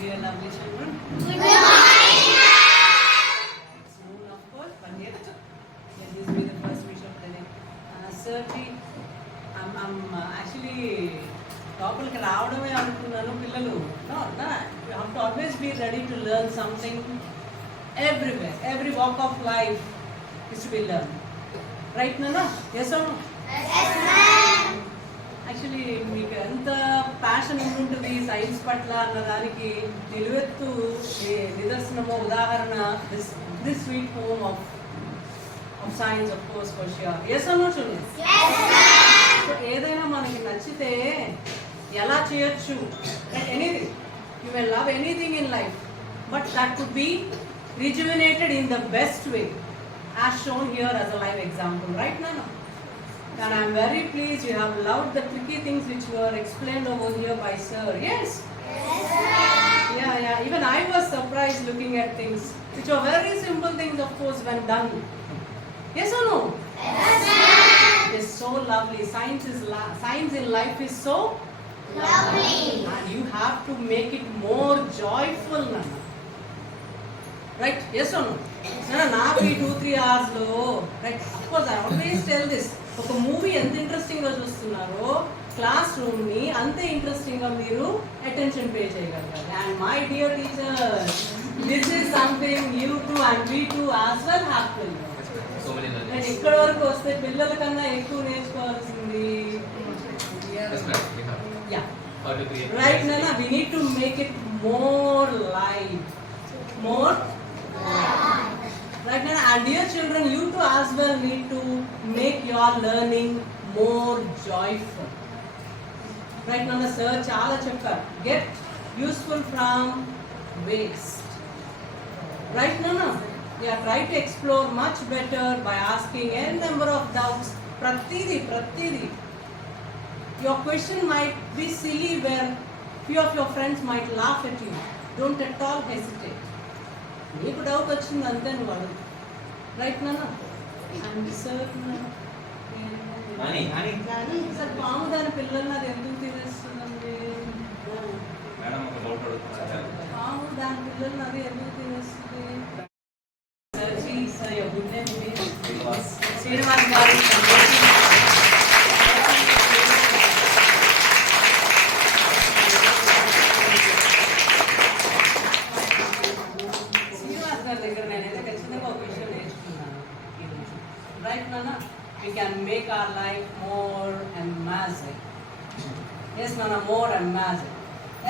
Dear lovely children. Good morning. It's noon, of course, but let this be the first wish of the day. Sirji, I'm actually లోపలికి రావడమే అనుకున్నాను పిల్లలు you have to always be ready to learn something everywhere. Every walk of life is to be learned. Right, Nana? Yes or no? Yes, ma'am. Actually మీకు ఎంత ప్యాషన్ ఉంటుంది సైన్స్ పట్ల అన్నదానికి నిలువెత్తు నిదర్శనమో ఉదాహరణ this sweet home of science of course for sure. yes or no children? Yes, ma'am. So ఏదైనా మనకి నచ్చితే ఎలా చేయొచ్చు, anything you may love anything in life, but that could be rejuvenated in the best way as shown here as a live example, right Nana? And I am very pleased you have loved the tricky things which were explained over here by sir. Yes? Yes, ma'am. Yeah. Even I was surprised looking at things which are very simple things, of course, when done. Yes or no? Yes, ma'am. It is so lovely. Science in life is so Lovely. and you have to make it more joyful, Nana. Right? Yes or no? Nana, నాకు ఈ 2-3 hours లో right of course I always tell this, ఒక మూవీ ఎంత ఇంట్రెస్టింగ్ గా చూస్తున్నారో class room ని అంతే ఇంట్రెస్టింగ్ గా మీరు అటెన్షన్ పే చేయగలగాలి. And my dear teacher, this is something you to and we to as well have to. నేను ఇక్కడ వరకు వస్తే పిల్లల కన్నా ఎక్కువ నేర్చుకోవాల్సింది. యా రైట్ నానా, we need to make it more live, more right now. And dear children, you too as well need to make your learning more joyful. Right now sir chala chepparu, get useful from waste. Right now yeah, try to explore much better by asking a number of doubts. Pratidi your question might be silly where few of your friends might laugh at you. Don't at all hesitate. నీకు డౌట్ వచ్చింది అంతే నువ్వు అడుగు. రైట్ నాన్న? And sir sir పాము దాని పిల్లల్ని అది ఎందుకు తినేస్తుందండి? పాము దాని పిల్లల్ని అది ఎందుకు తినేస్తుంది? సార్ గుడ్ నేమ్ శ్రీనివాస్ గారు. Right, Nana? We can make our life more amazing. Yes, Nana, more amazing.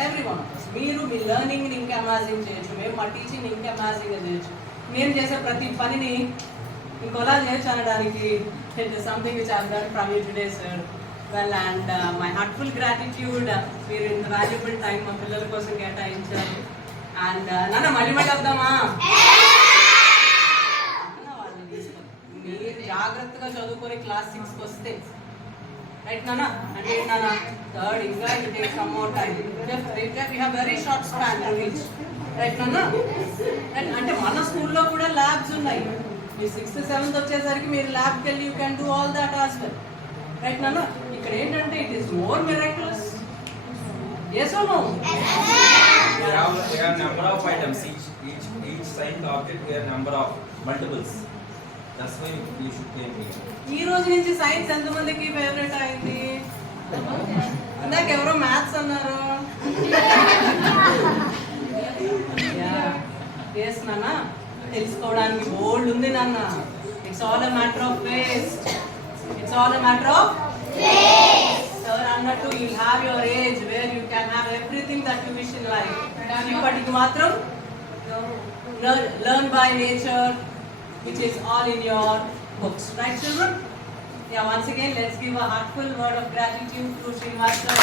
Every one of us. మీరు మీ లెర్నింగ్ని ఇంకా అమేజింగ్ చేయొచ్చు, మేము మా టీచింగ్ ఇంకా అమేజింగ్గా చేయొచ్చు. మేము చేసే ప్రతి పనిని ఇంకోలా చేయొచ్చు అనడానికి it is something which I learn from you today sir. Well and my heartful gratitude, మీరు ఇంత వాల్యుబుల్ టైం మా పిల్లల కోసం కేటాయించారు. అండ్ నాన్న మళ్ళీ వద్దామా? మీరు జాగ్రత్తగా చదువుకొని క్లాస్ 6కి వస్తే రైట్ నాన్న? అంటే నాన్న థర్డ్ ఇంకా it take some more time. We have very short span to reach. Right నాన్న? అంటే మన స్కూల్లో కూడా ల్యాబ్స్ ఉన్నాయి. మీరు 6th 7th వచ్చేసరికి మీరు ల్యాబ్కి వెళ్ళి you can do all that as well. Right నాన్న? ఇక్కడ ఏంటంటే it is more miraculous. yes or no? Yes, there are number of items, each science object there are number of multiples. That's why we should take it. ఈ రోజు నుంచి సైన్స్ ఎంతమందికి ఫేవరెట్ అయింది? ఇందాక ఎవరో మ్యాథ్స్ అన్నారు. ఎస్ నాన్న, తెలుసుకోవడానికి బోల్డ్ ఉంది నాన్న. It's all a matter of waste. It's all a matter of sir అన్నట్టు you have your age where you can have everything that you wish in life. ఇప్పటికి మాత్రం learn by nature, which is all in your books. Right, children? Yeah, once again, let's give a heartful word of gratitude to Srinivas sir.